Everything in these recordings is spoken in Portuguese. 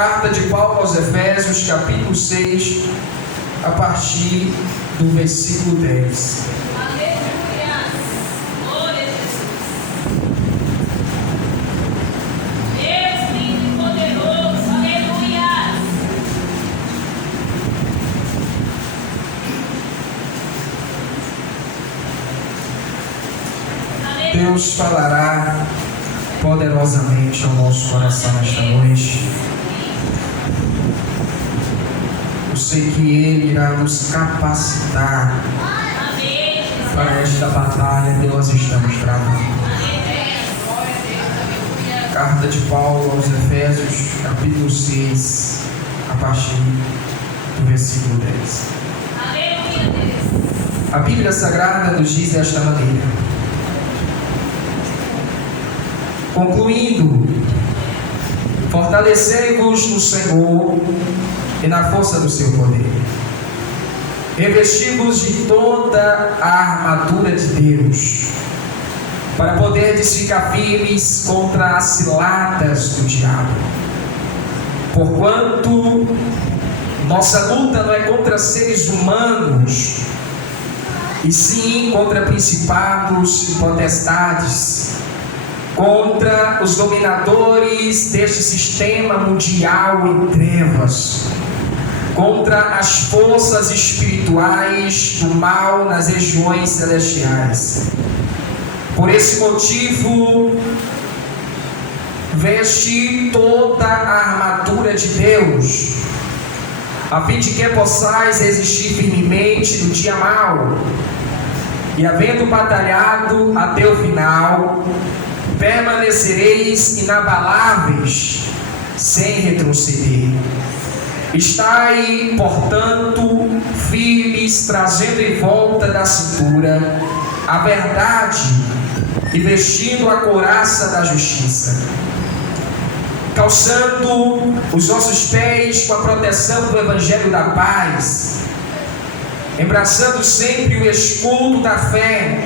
Carta de Paulo aos Efésios, capítulo 6, a partir do versículo 10. Aleluia! Glória a Jesus! Deus lindo e poderoso! Aleluia! Deus falará poderosamente ao nosso coração nesta noite. Eu sei que Ele irá nos capacitar para esta batalha que nós estamos travando. Carta de Paulo aos Efésios, capítulo 6, a partir do versículo 10. A Bíblia Sagrada nos diz desta maneira: concluindo, fortalecei-vos no Senhor e na força do seu poder. Revesti-vos de toda a armadura de Deus, para poderdes ficar firmes contra as ciladas do diabo. Porquanto nossa luta não é contra seres humanos, e sim contra principados e potestades, contra os dominadores deste sistema mundial em trevas, contra as forças espirituais do mal nas regiões celestiais. Por esse motivo, veste toda a armadura de Deus, a fim de que possais resistir firmemente no dia mau, e havendo batalhado até o final, permanecereis inabaláveis, sem retroceder. Estai, portanto, firmes, trazendo em volta da cintura a verdade e vestindo a couraça da justiça, calçando os vossos pés com a proteção do evangelho da paz, embraçando sempre o escudo da fé,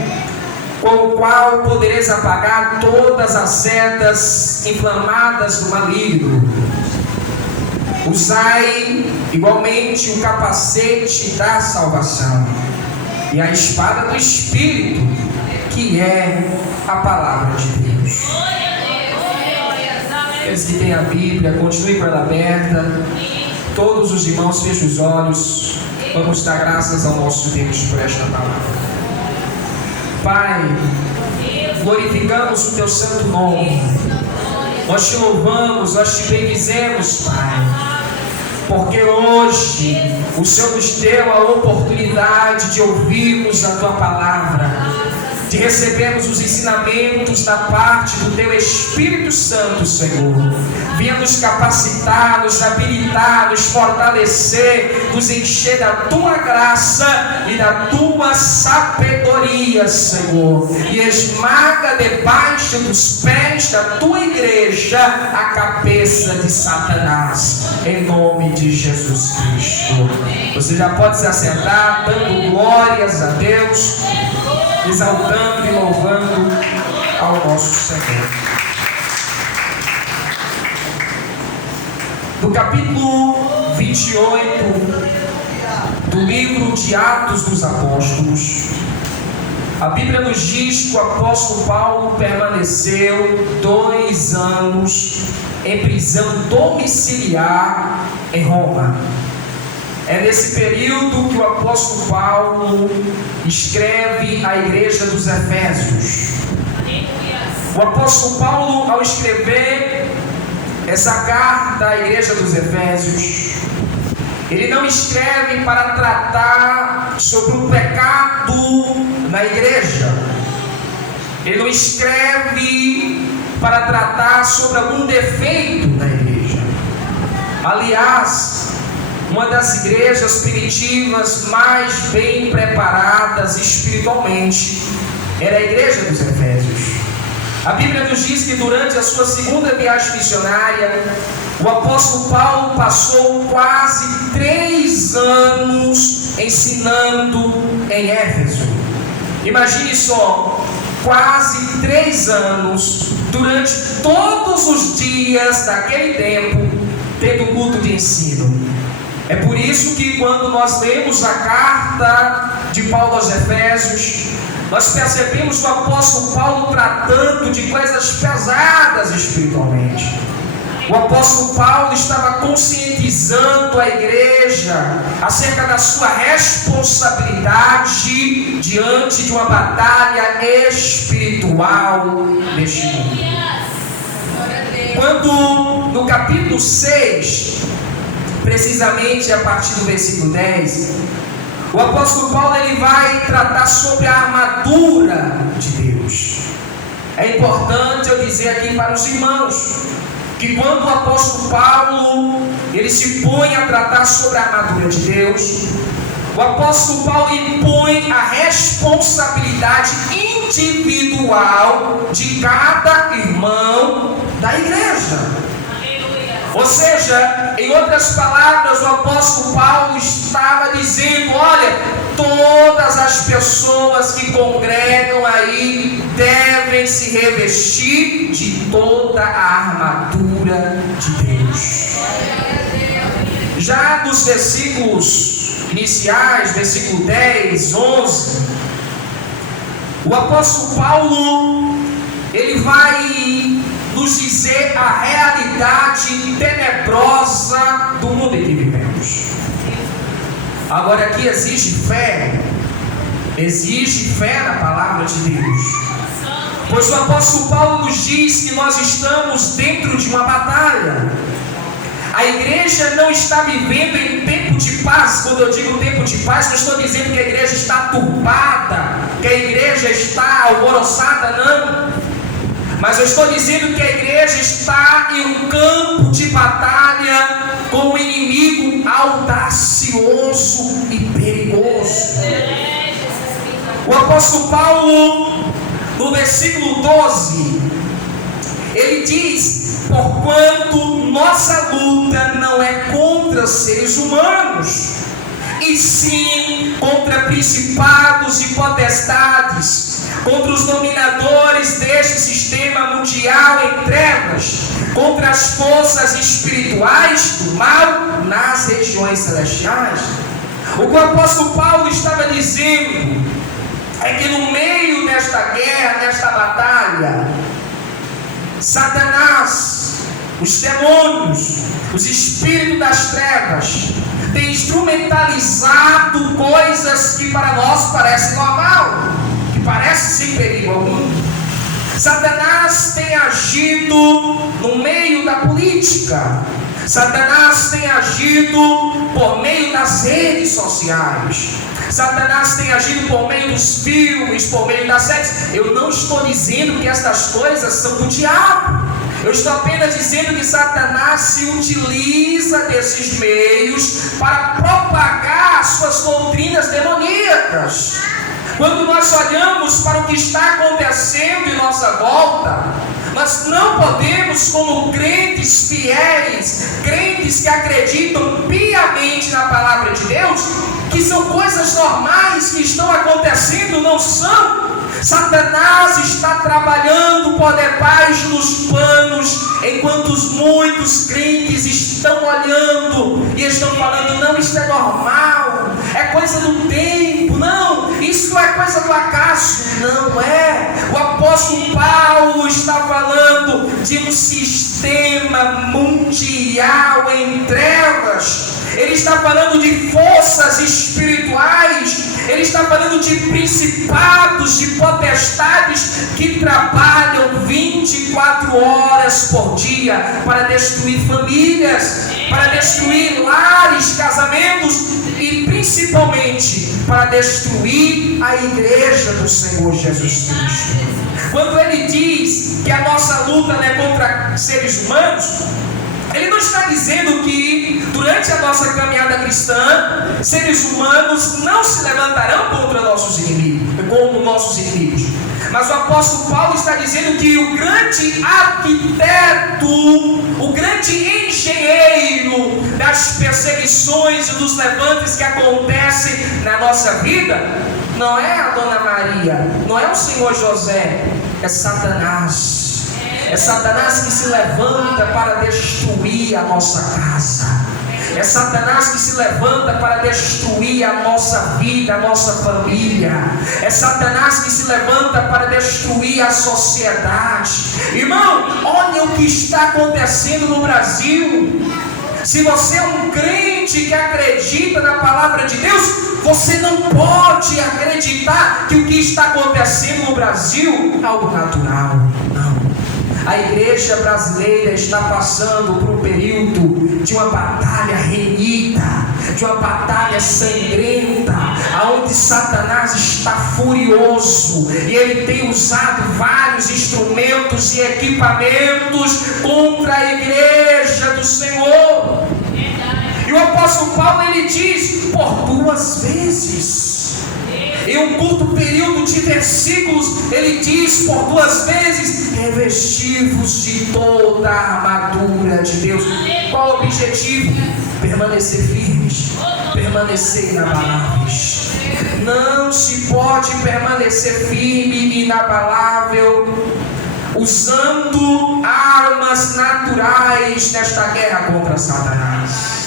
com o qual podereis apagar todas as setas inflamadas do maligno. Usai igualmente o capacete da salvação e a espada do Espírito, que é a palavra de Deus. Aqueles que têm a Bíblia, continue com ela aberta. Todos os irmãos, fechem os olhos. Vamos dar graças ao nosso Deus por esta palavra. Pai, glorificamos o Teu santo nome. Nós Te louvamos, nós Te bendizemos, Pai, porque hoje o Senhor nos deu a oportunidade de ouvirmos a Tua palavra, de recebermos os ensinamentos da parte do Teu Espírito Santo, Senhor. Venha nos capacitar, nos habilitar, nos fortalecer, nos encher da Tua graça e da Tua sabedoria, Senhor. E esmaga debaixo dos pés da Tua igreja a cabeça de Satanás, em nome de Jesus Cristo. Você já pode se assentar, dando glórias a Deus, exaltando e louvando ao nosso Senhor. No capítulo 28 do livro de Atos dos Apóstolos, a Bíblia nos diz que o apóstolo Paulo permaneceu 2 anos em prisão domiciliar em Roma. É nesse período que o apóstolo Paulo escreve à igreja dos Efésios. O apóstolo Paulo, ao escrever essa carta à igreja dos Efésios, ele não escreve para tratar sobre o pecado na igreja. Ele não escreve para tratar sobre algum defeito na igreja. Aliás, uma das igrejas primitivas mais bem preparadas espiritualmente era a igreja dos Efésios. A Bíblia nos diz que durante a sua segunda viagem missionária, o apóstolo Paulo passou quase 3 anos ensinando em Éfeso. Imagine só, quase 3 anos, durante todos os dias daquele tempo, tendo um culto de ensino. É por isso que quando nós lemos a carta de Paulo aos Efésios, nós percebemos o apóstolo Paulo tratando de coisas pesadas espiritualmente. O apóstolo Paulo estava conscientizando a igreja acerca da sua responsabilidade diante de uma batalha espiritual neste mundo. Quando no capítulo 6, precisamente a partir do versículo 10, o apóstolo Paulo ele vai tratar sobre a armadura de Deus. É importante eu dizer aqui para os irmãos que quando o apóstolo Paulo ele se põe a tratar sobre a armadura de Deus, o apóstolo Paulo impõe a responsabilidade individual de cada irmão da igreja. Ou seja, em outras palavras, o apóstolo Paulo estava dizendo: olha, todas as pessoas que congregam aí devem se revestir de toda a armadura de Deus. Já nos versículos iniciais, versículo 10, 11, o apóstolo Paulo ele vai nos dizer a realidade tenebrosa do mundo em que vivemos. Agora aqui exige fé na palavra de Deus, pois o apóstolo Paulo nos diz que nós estamos dentro de uma batalha. A igreja não está vivendo em tempo de paz. Quando eu digo tempo de paz, não estou dizendo que a igreja está turbada, que a igreja está alvoroçada, não. Mas eu estou dizendo que a igreja está em um campo de batalha com um inimigo audacioso e perigoso. O apóstolo Paulo, no versículo 12, ele diz: porquanto nossa luta não é contra seres humanos, e sim contra principados e potestades, contra os dominadores deste sistema mundial em trevas, contra as forças espirituais do mal nas regiões celestiais. O que o apóstolo Paulo estava dizendo é que no meio desta guerra, desta batalha, Satanás, os demônios, os espíritos das trevas têm instrumentalizado coisas que para nós parecem normal, que parecem sem perigo algum. Satanás tem agido no meio da política. Satanás tem agido por meio das redes sociais. Satanás tem agido por meio dos filmes, por meio das séries. Eu não estou dizendo que estas coisas são do diabo. Eu estou apenas dizendo que Satanás se utiliza desses meios para propagar suas doutrinas demoníacas. Quando nós olhamos para o que está acontecendo em nossa volta, nós não podemos, como crentes fiéis, crentes que acreditam piamente na palavra de Deus, que são coisas normais que estão acontecendo, não são. Satanás está trabalhando por debaixo dos panos, enquanto muitos crentes estão olhando e estão falando: não, isso é normal, é coisa do tempo, não, isso é coisa do acaso. Não é. O apóstolo Paulo está falando de um sistema mundial em trevas. Ele está falando de forças espirituais, ele está falando de principados, de potestades que trabalham 24 horas por dia para destruir famílias, para destruir lares, casamentos e principalmente para destruir a igreja do Senhor Jesus Cristo. Quando ele diz que a nossa luta não é contra seres humanos, ele não está dizendo que durante a nossa caminhada cristã, seres humanos não se levantarão contra nossos inimigos, como nossos inimigos. Mas o apóstolo Paulo está dizendo que o grande arquiteto, o grande engenheiro das perseguições e dos levantes que acontecem na nossa vida, não é a Dona Maria, não é o Senhor José, é Satanás. É Satanás que se levanta para destruir a nossa casa. É Satanás que se levanta para destruir a nossa vida, a nossa família. É Satanás que se levanta para destruir a sociedade. Irmão, olha o que está acontecendo no Brasil. Se você é um crente que acredita na palavra de Deus, você não pode acreditar que o que está acontecendo no Brasil é algo natural. Não. A igreja brasileira está passando por um período de uma batalha renhida, de uma batalha sangrenta, aonde Satanás está furioso e ele tem usado vários instrumentos e equipamentos contra a igreja do Senhor. E o apóstolo Paulo, ele diz por 2 vezes, em um curto período de versículos, ele diz por 2 vezes: revestivos de toda a armadura de Deus. Qual o objetivo? Permanecer firmes, permanecer inabaláveis. Não se pode permanecer firme e inabalável usando armas naturais nesta guerra contra Satanás.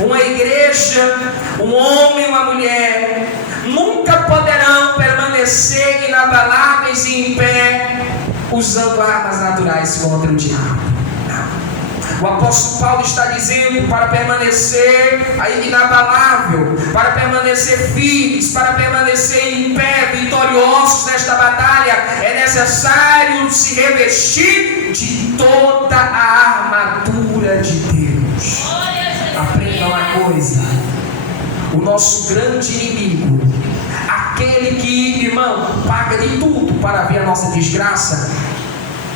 Uma igreja, um homem e uma mulher nunca poderão permanecer inabaláveis e em pé usando armas naturais contra o diabo. Não. O apóstolo Paulo está dizendo: para permanecer inabalável, para permanecer firmes, para permanecer em pé, vitoriosos nesta batalha, é necessário se revestir de toda a armadura de Deus. Aprenda uma coisa: o nosso grande inimigo, aquele que, irmão, paga de tudo para ver a nossa desgraça,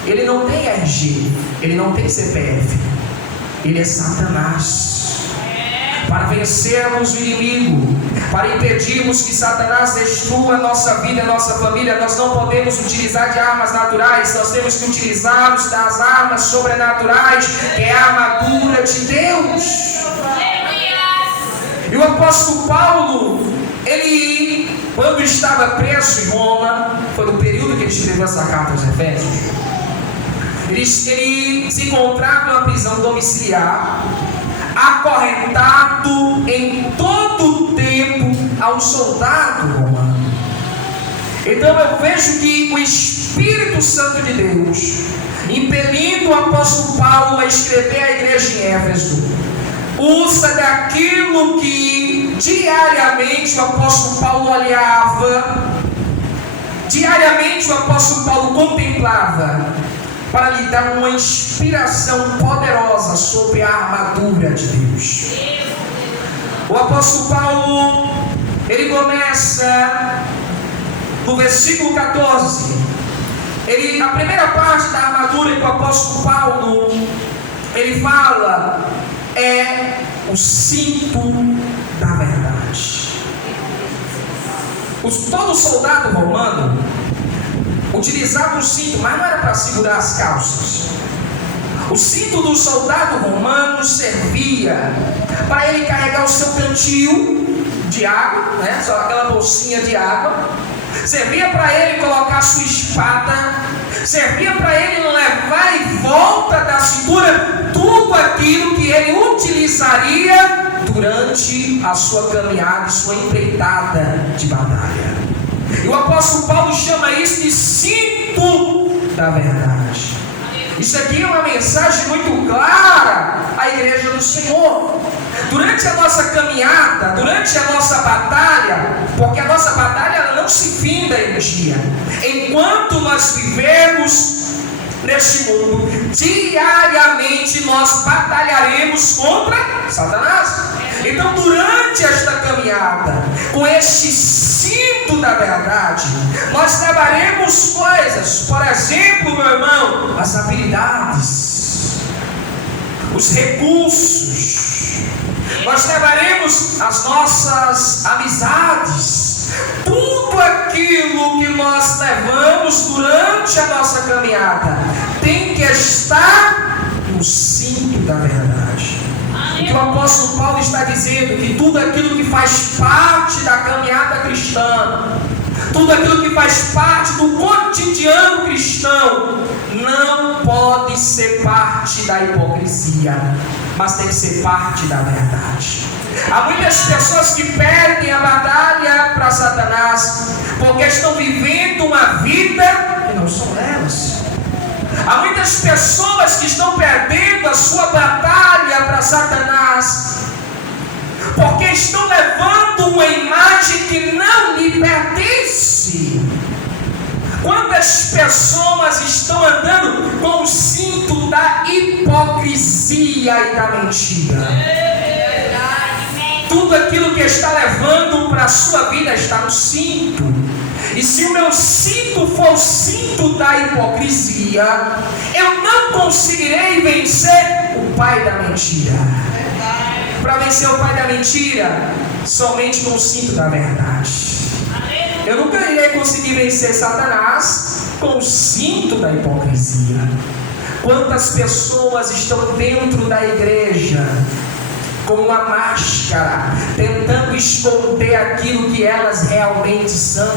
ele não tem RG, ele não tem CPF, ele é Satanás. Para vencermos o inimigo, para impedirmos que Satanás destrua a nossa vida, a nossa família, nós não podemos utilizar de armas naturais, nós temos que utilizar-nos das armas sobrenaturais, que é a armadura de Deus. E o apóstolo Paulo, ele, quando estava preso em Roma, foi no período que ele escreveu essa carta aos Efésios, ele se encontrava numa prisão domiciliar, acorrentado em todo o tempo a um soldado romano. Então eu vejo que o Espírito Santo de Deus, impelindo o apóstolo Paulo a escrever à igreja em Éfeso, usa daquilo que diariamente o apóstolo Paulo olhava, diariamente o apóstolo Paulo contemplava, para lhe dar uma inspiração poderosa sobre a armadura de Deus. O apóstolo Paulo, ele começa no versículo 14. A primeira parte da armadura que o apóstolo Paulo, ele fala, é o cinto da verdade. Todo soldado romano utilizava um cinto, mas não era para segurar as calças. O cinto do soldado romano servia para ele carregar o seu cantil de água, né? Só aquela bolsinha de água. Servia para ele colocar a sua espada. Servia para ele levar em volta da cintura tudo aquilo que ele utilizaria durante a sua caminhada, sua empreitada de batalha. E o apóstolo Paulo chama isso de cinto da verdade. Isso aqui é uma mensagem muito clara à igreja do Senhor. Durante a nossa caminhada, durante a nossa batalha, porque a nossa batalha ela não se finda em um dia. Enquanto nós vivemos neste mundo, diariamente nós batalharemos contra Satanás. Então, durante esta caminhada, com este cinto da verdade, nós levaremos coisas, por exemplo, meu irmão, as habilidades, os recursos, nós levaremos as nossas amizades, tudo aquilo que nós levamos durante a nossa caminhada tem que estar no cinto da verdade. O que o apóstolo Paulo está dizendo, que tudo aquilo que faz parte da caminhada cristã, tudo aquilo que faz parte do cotidiano cristão, não pode ser parte da hipocrisia, mas tem que ser parte da verdade. Há muitas pessoas que perdem a batalha para Satanás, porque estão vivendo uma vida que não são elas. Há muitas pessoas que estão perdendo a sua batalha para Satanás, porque estão levando uma imagem que não lhe pertence. Quantas pessoas estão andando com o cinto da hipocrisia e da mentira? Tudo aquilo que está levando para a sua vida está no cinto. E se o meu cinto for o cinto da hipocrisia, eu não conseguirei vencer o pai da mentira. Para vencer o pai da mentira, somente com o cinto da verdade. Eu nunca irei conseguir vencer Satanás com o cinto da hipocrisia. Quantas pessoas estão dentro da igreja com uma máscara, tentando esconder aquilo que elas realmente são?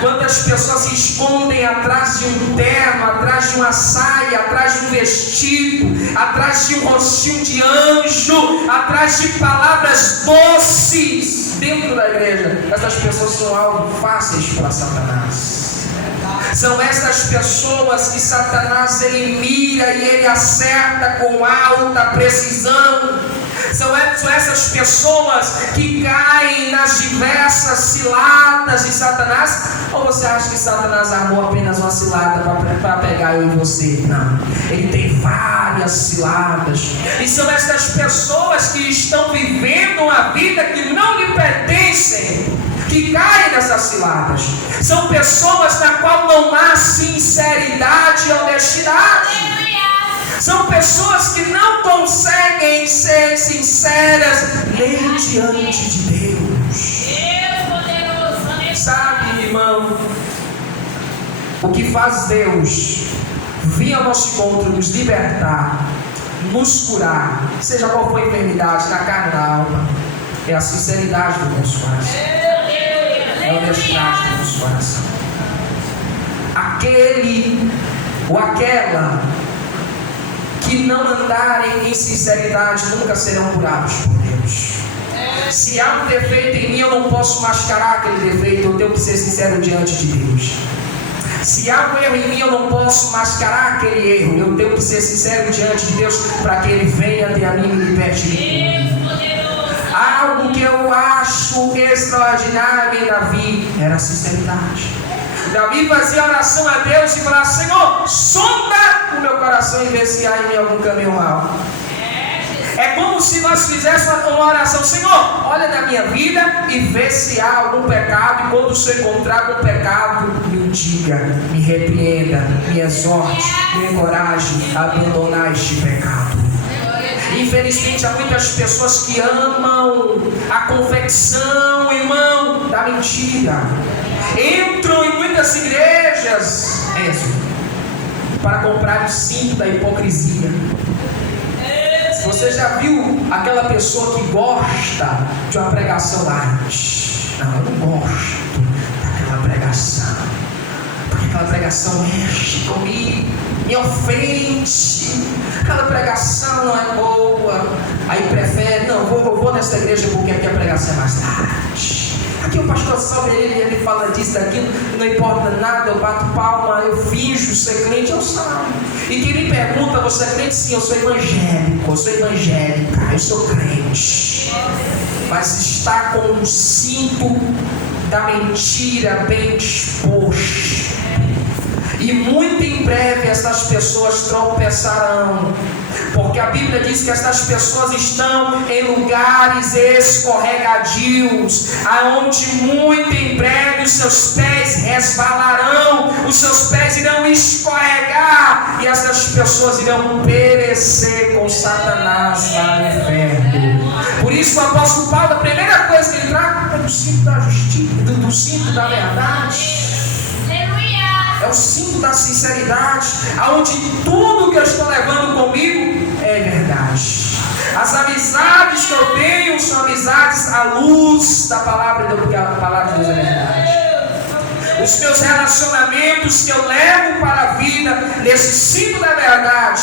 Quantas pessoas se escondem atrás de um terno, atrás de uma saia, atrás de um vestido, atrás de um rostinho de anjo, atrás de palavras doces dentro da igreja? Essas pessoas são algo fáceis para Satanás. São essas pessoas que Satanás ele mira e ele acerta com alta precisão. São essas pessoas que caem nas diversas ciladas de Satanás. Ou você acha que Satanás armou apenas uma cilada para pegar eu e você? Não, ele tem várias ciladas. E são essas pessoas que estão vivendo uma vida que não lhe pertencem, que caem nessas ciladas. São pessoas na qual não há sinceridade e honestidade. São pessoas que não conseguem ser sinceras nem diante de Deus. Sabe, irmão, o que faz Deus vir ao nosso encontro, nos libertar, nos curar, seja qual for a enfermidade, na carne ou na alma, é a sinceridade do nosso coração, é a honestidade do nosso coração. Aquele ou aquela que não andarem em sinceridade nunca serão curados por Deus. Se há um defeito em mim, eu não posso mascarar aquele defeito, eu tenho que ser sincero diante de Deus. Se há um erro em mim, eu não posso mascarar aquele erro, eu tenho que ser sincero diante de Deus, para que Ele venha até a mim e me liberte. Algo que eu acho extraordinário em Davi era a sinceridade. Davi fazia oração a Deus e falava: Senhor, sonda o meu coração e vê se há em mim algum caminho mau. É como se nós fizéssemos uma oração: Senhor, olha na minha vida e vê se há algum pecado, e quando o Senhor encontrar algum pecado, me diga, me repreenda, me exorte, me encoraje a abandonar este pecado. Infelizmente há muitas pessoas que amam a confecção, irmão, da mentira. Entram em muitas igrejas para comprar o cinto da hipocrisia. Você já viu aquela pessoa que gosta de uma pregação light? Não, eu não gosto daquela pregação, porque aquela pregação mexe comigo, me ofende, aquela pregação não é boa. Aí prefere: não, eu vou nessa igreja porque aqui a pregação é mais light. Aqui o pastor sobe ele fala disso, daquilo, não importa nada, eu bato palma, eu finjo ser crente, eu saio. E quem me pergunta: você é crente? Sim, eu sou evangélico, eu sou evangélica, eu sou crente. Mas está com o cinto da mentira bem disposto. E muito em breve essas pessoas tropeçarão, porque a Bíblia diz que essas pessoas estão em lugares escorregadios, aonde muito em breve os seus pés resvalarão, os seus pés irão escorregar, e essas pessoas irão perecer com Satanás lá no inferno. Por isso o apóstolo Paulo, a primeira coisa que ele traz é do cinto da justiça, do cinto da verdade. É o cinto da sinceridade, aonde tudo que eu estou levando comigo é verdade. As amizades que eu tenho são amizades à luz da palavra de Deus, porque a palavra de Deus é verdade. os meus relacionamentos que eu levo para a vida nesse cinto da verdade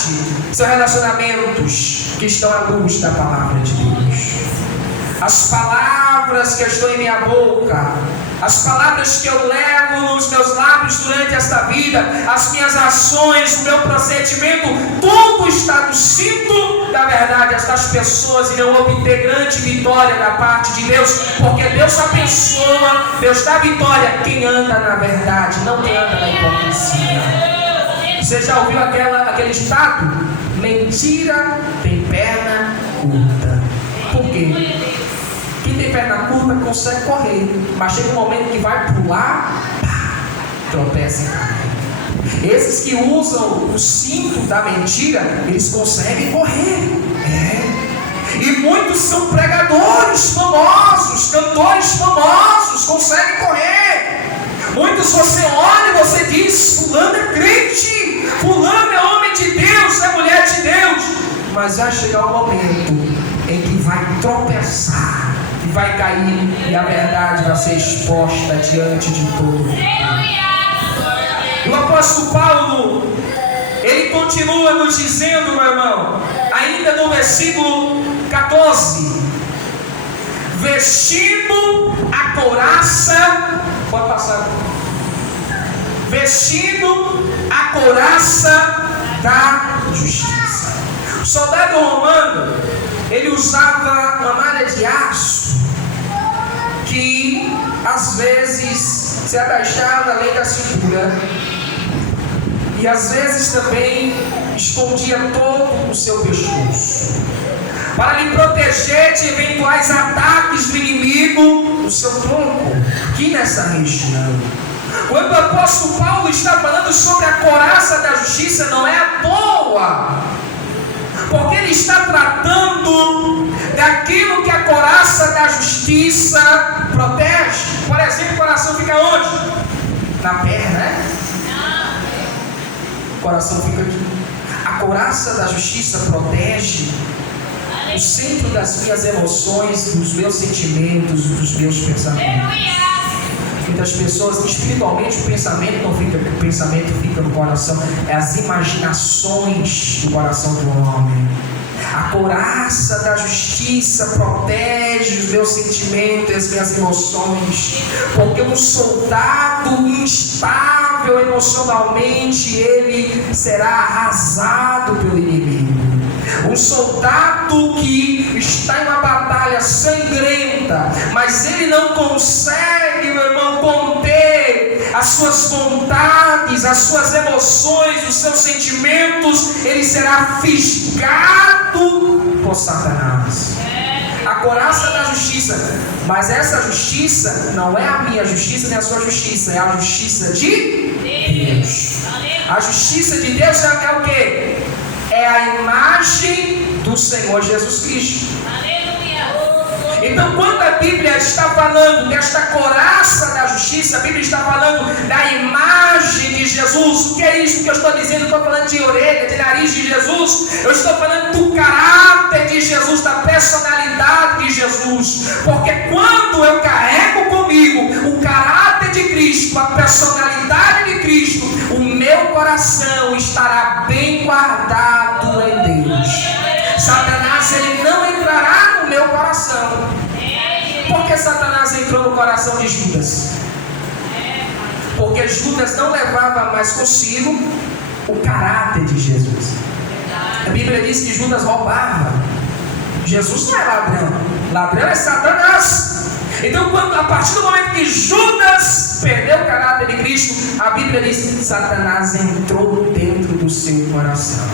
são relacionamentos que estão à luz da palavra de Deus. As palavras que eu estou em minha boca, as palavras que eu levo nos meus lábios durante esta vida, as minhas ações, o meu procedimento, tudo está no cinto da verdade. Estas pessoas irão obter grande vitória da parte de Deus, porque Deus abençoa, Deus dá vitória a quem anda na verdade, não quem anda na hipocrisia. Você já ouviu aquele ditado? Mentira tem perna curta. Por quê? Quem tem perna curta consegue correr, mas chega um momento que vai pular, tropeça e cai. Esses que usam o cinto da mentira, eles conseguem correr. E muitos são pregadores famosos, cantores famosos, conseguem correr. Muitos você olha e você diz: fulano é crente, fulano é homem de Deus, é mulher de Deus. Mas vai chegar o momento em que vai tropeçar e vai cair, e a verdade vai ser exposta diante de todo mundo. E o apóstolo Paulo, ele continua nos dizendo, meu irmão, ainda no versículo 14: vestindo a couraça, pode passar, vestindo a couraça da justiça. O soldado romano, ele usava uma malha de aço que às vezes se abaixava além da cintura e às vezes também escondia todo o seu pescoço, para lhe proteger de eventuais ataques do inimigo no seu tronco, aqui nessa região. Quando o apóstolo Paulo está falando sobre a couraça da justiça, não é à toa, porque ele está tratando daquilo que a couraça da justiça protege. Por exemplo, o coração fica onde? Na perna, né? O coração fica aqui. A couraça da justiça protege o centro das minhas emoções, dos meus sentimentos, dos meus pensamentos. Muitas pessoas, espiritualmente, o pensamento fica no coração, é as imaginações do coração do homem. A couraça da justiça protege os meus sentimentos, as minhas emoções, porque um soldado instável emocionalmente, ele será arrasado pelo inimigo. Um soldado que está em uma batalha sangrenta, mas ele não consegue, meu irmão, conter as suas vontades, as suas emoções, os seus sentimentos, ele será fisgado por Satanás. A couraça da justiça, mas essa justiça não é a minha justiça nem a sua justiça, é a justiça de Deus. A justiça de Deus é o quê? É a imagem do Senhor Jesus Cristo. Então, quando a Bíblia está falando desta couraça da justiça, a Bíblia está falando da imagem de Jesus. O que é isso que eu estou dizendo? Eu estou falando de orelha, de nariz de Jesus. Eu estou falando do caráter de Jesus, da personalidade de Jesus. Porque quando eu carrego comigo o caráter de Cristo, a personalidade de Cristo, o meu coração estará bem guardado em Deus. Satanás, ele não entrará no meu coração. Por que Satanás entrou no coração de Judas? Porque Judas não levava mais consigo o caráter de Jesus. A Bíblia diz que Judas roubava. Jesus não é ladrão. Ladrão é Satanás. Então, a partir do momento que Judas perdeu o caráter de Cristo, a Bíblia diz que Satanás entrou dentro do seu coração.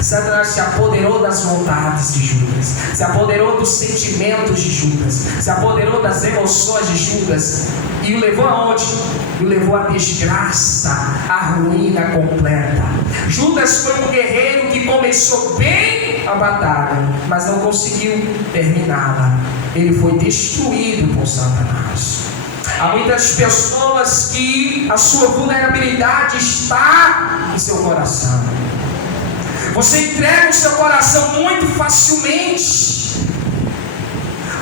Satanás se apoderou das vontades de Judas, se apoderou dos sentimentos de Judas, se apoderou das emoções de Judas e o levou aonde? O levou à desgraça, à ruína completa. Judas foi um guerreiro que começou bem a batalha, mas não conseguiu terminá-la. Ele foi destruído por Satanás. Há muitas pessoas que a sua vulnerabilidade está em seu coração. Você entrega o seu coração muito facilmente.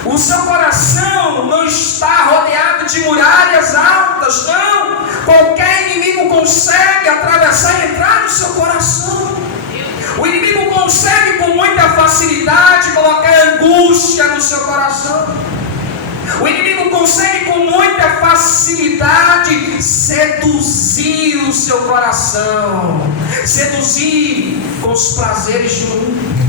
O seu coração não está rodeado de muralhas altas, não. Qualquer inimigo consegue atravessar e entrar no seu coração. O inimigo consegue com muita facilidade colocar angústia no seu coração. O inimigo consegue com muita facilidade seduzir o seu coração, seduzir com os prazeres do mundo,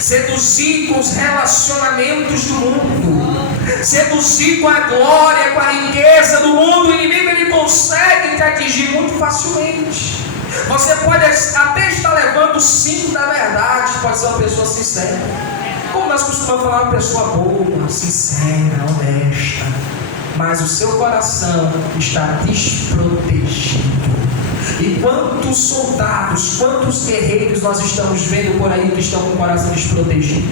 seduzir com os relacionamentos do mundo, seduzir com a glória, com a riqueza do mundo. O inimigo ele consegue te atingir muito facilmente. Você pode até estar levando o cinto da verdade, pode ser uma pessoa sincera, como nós costumamos falar, uma pessoa boa, sincera, honesta, mas o seu coração está desprotegido. E quantos soldados, quantos guerreiros nós estamos vendo por aí que estão com o coração desprotegido?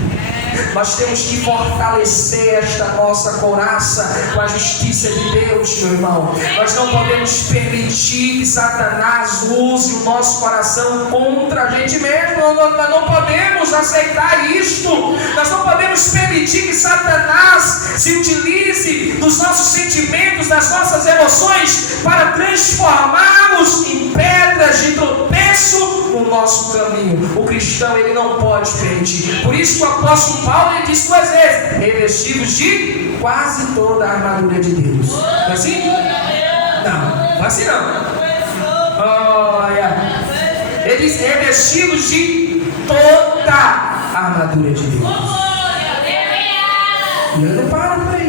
Nós temos que fortalecer esta nossa couraça com a justiça de Deus, meu irmão. Nós não podemos permitir que Satanás use o nosso coração contra a gente mesmo. Nós não podemos aceitar isto. Nós não podemos permitir que Satanás se utilize dos nossos sentimentos, das nossas emoções, para transformarmos em pedras de tropeço no nosso caminho. O cristão ele não pode permitir. Por isso o apóstolo Paulo ele diz 2 vezes: revestidos de quase toda a armadura de Deus. Não é assim? Não, não é assim não. Olha, ele diz revestidos de toda a armadura de Deus. E ele não para por aí.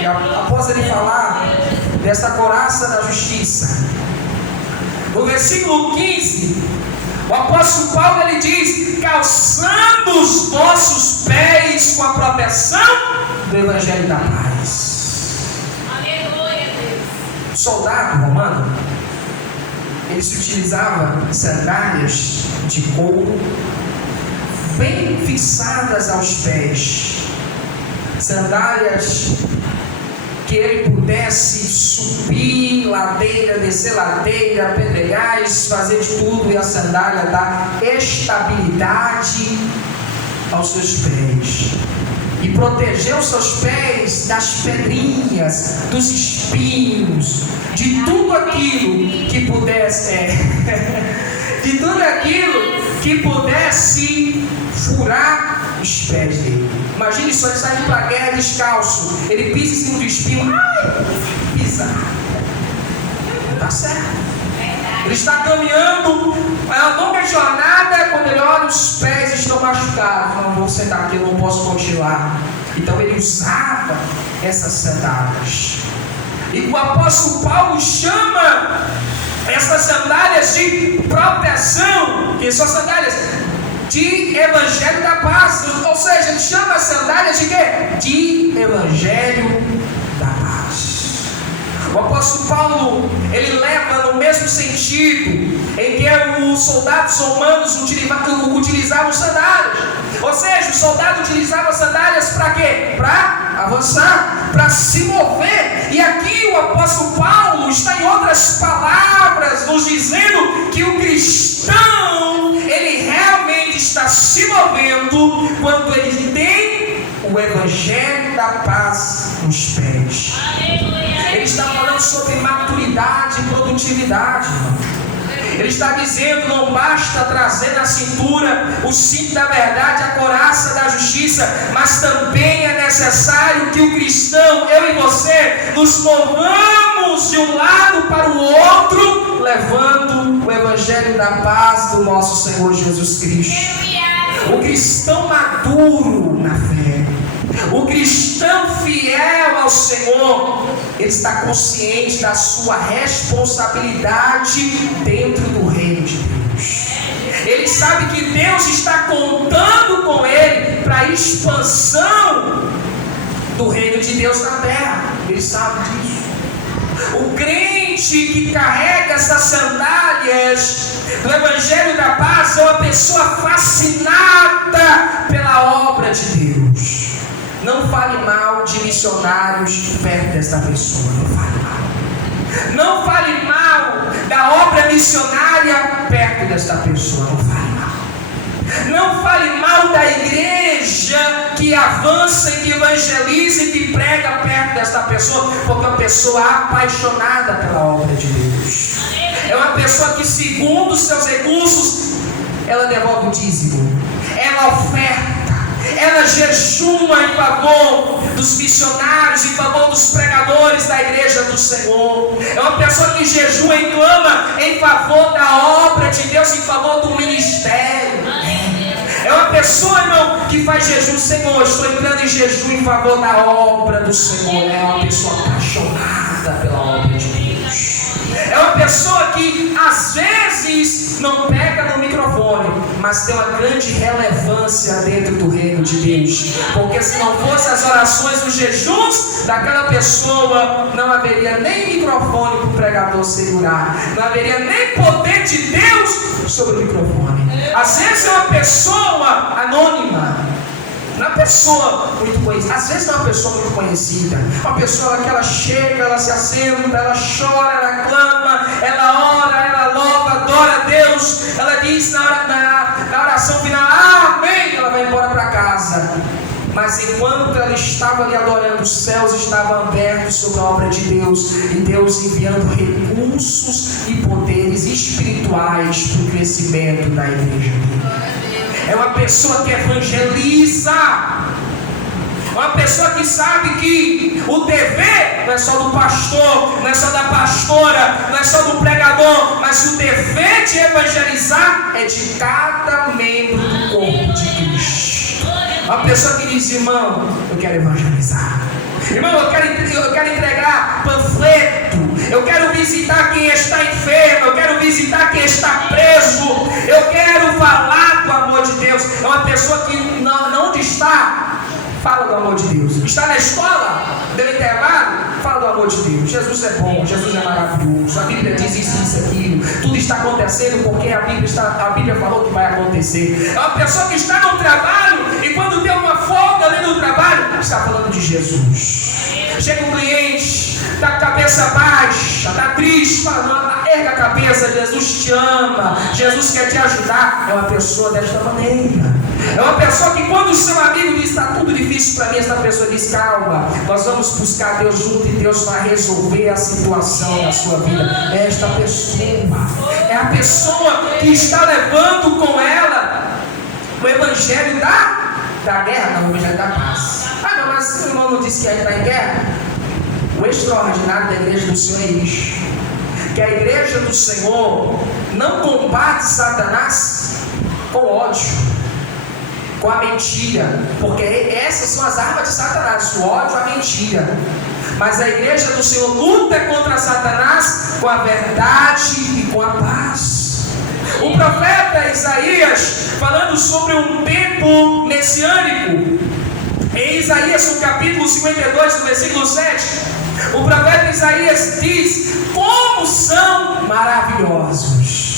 E após ele falar desta couraça da justiça, no versículo 15, o apóstolo Paulo ele diz: calçando os vossos pés com a proteção do Evangelho da paz. Aleluia, Deus. O soldado romano, ele se utilizava de sandálias de couro bem fixadas aos pés, sandálias que ele pudesse subir ladeira, descer ladeira, pedregais, fazer de tudo, e a sandália dá estabilidade aos seus pés e proteger os seus pés das pedrinhas, dos espinhos, de tudo aquilo que pudesse de tudo aquilo que pudesse furar os pés dele. Imagine só, ele sai para a guerra descalço, ele pisa em cima do espinho, pisa, não está certo. Ele está caminhando uma longa jornada, quando ele olha, os pés estão machucados. Não vou sentar aqui, eu não posso continuar. Então ele usava essas sandálias. E o apóstolo Paulo chama essas sandálias de proteção, que são sandálias de Evangelho da paz. Ou seja, ele chama as sandálias de quê? De Evangelho da paz. O apóstolo Paulo, ele leva no mesmo sentido em que os soldados romanos utilizavam sandálias. Ou seja, o soldado utilizava sandálias para quê? Para avançar, para se mover. E aqui o apóstolo Paulo está, em outras palavras, nos dizendo que o cristão, ele realmente está se movendo quando ele tem o Evangelho da paz nos pés. Ele está falando sobre maturidade e produtividade, irmão. Ele está dizendo: não basta trazer na cintura o cinto da verdade, a couraça da justiça, mas também é necessário que o cristão, eu e você, nos movamos de um lado para o outro, levando o Evangelho da paz do nosso Senhor Jesus Cristo. O cristão maduro na fé, o cristão fiel ao Senhor, ele está consciente da sua responsabilidade dentro do reino de Deus. Ele sabe que Deus está contando com ele para a expansão do reino de Deus na terra. Ele sabe disso. O crente que carrega essas sandálias do Evangelho da paz é uma pessoa fascinada pela obra de Deus. Não fale mal de missionários perto desta pessoa. Não fale mal. Não fale mal da obra missionária perto desta pessoa. Não fale mal. Não fale mal da igreja que que avança e que evangeliza e que prega perto desta pessoa, porque é uma pessoa apaixonada pela obra de Deus. É uma pessoa que, segundo os seus recursos, ela devolve o dízimo, ela oferta, ela jejuma em favor dos missionários, em favor dos pregadores da igreja do Senhor. É uma pessoa que jejuma e clama em favor da obra de Deus, em favor do ministério. É uma pessoa, irmão, que faz jejum. Senhor, estou entrando em jejum em favor da obra do Senhor. É uma pessoa apaixonada pela obra de Deus. É uma pessoa que às vezes não pega no microfone, mas tem uma grande relevância dentro do reino de Deus. Porque se não fossem as orações, os jejuns daquela pessoa, não haveria nem microfone para o pregador segurar, não haveria nem poder de Deus sobre o microfone. Às vezes é uma pessoa anônima, não é uma pessoa muito conhecida. Às vezes não é uma pessoa muito conhecida. Uma pessoa que ela chega, ela se assenta, ela chora, ela clama, ela ora, ela louva, adora a Deus. Ela diz na oração final, amém, ela vai embora para casa. Mas enquanto ela estava ali adorando, os céus estavam abertos sobre a obra de Deus, e Deus enviando recursos e poderes espirituais para o crescimento da igreja dele. É uma pessoa que evangeliza, uma pessoa que sabe que o dever não é só do pastor, não é só da pastora, não é só do pregador, mas o dever de evangelizar é de cada membro do corpo de Cristo. Uma pessoa que diz, irmão, eu quero evangelizar. Irmão, eu quero entregar panfleto. Eu quero visitar quem está enfermo. Eu quero visitar quem está preso. Eu quero falar do amor de Deus. É uma pessoa que não onde está, fala do amor de Deus. Está na escola, deu intervalo, fala do amor de Deus. Jesus é bom, Jesus é maravilhoso. A Bíblia diz isso, aquilo. Tudo está acontecendo porque a Bíblia falou que vai acontecer. É uma pessoa que está no trabalho e quando tem uma folga ali no trabalho, está falando de Jesus. Chega um cliente, está com a cabeça baixa, está triste, fala, erga a cabeça, Jesus te ama, Jesus quer te ajudar. É uma pessoa desta maneira. É uma pessoa que quando o seu amigo diz, está tudo difícil para mim, essa pessoa diz, calma, nós vamos buscar Deus junto e Deus vai resolver a situação da sua vida. É esta pessoa, é a pessoa que está levando com ela o evangelho da guerra, não, o evangelho da paz. Ah, não, mas o irmão não disse que ainda está em guerra? O extraordinário da igreja do Senhor é isso, que a igreja do Senhor não combate Satanás com ódio, com a mentira, porque essas são as armas de Satanás, o ódio, a mentira. Mas a igreja do Senhor luta contra Satanás com a verdade e com a paz. O profeta Isaías, falando sobre um tempo messiânico, em Isaías, no capítulo 52, no versículo 7, o profeta Isaías diz, como são maravilhosos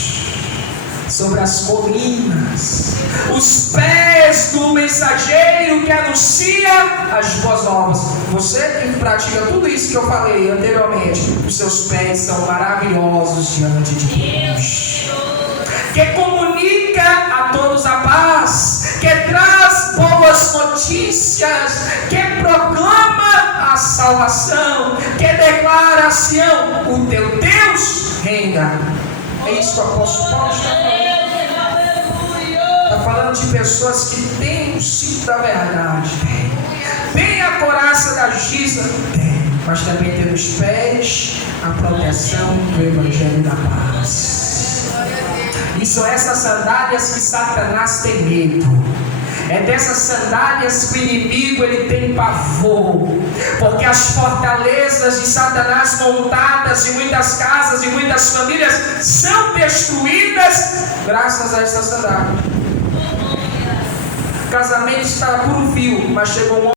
sobre as colinas os pés do mensageiro que anuncia as boas novas. Você que pratica tudo isso que eu falei anteriormente, os seus pés são maravilhosos diante de Deus, que comunica a todos a paz, que traz boas notícias, que proclama a salvação, que declara a Sião, o teu Deus reina. É isso que o apóstolo Paulo está falando. Está falando de pessoas que têm o cinto da verdade, tem a couraça da justiça, mas também tem nos pés a proteção do evangelho da paz. E são essas sandálias que Satanás tem medo. É dessas sandálias que o inimigo ele tem pavor, porque as fortalezas de Satanás montadas em muitas casas e muitas famílias são destruídas graças a essas sandálias. O casamento estava por um fio, mas chegou um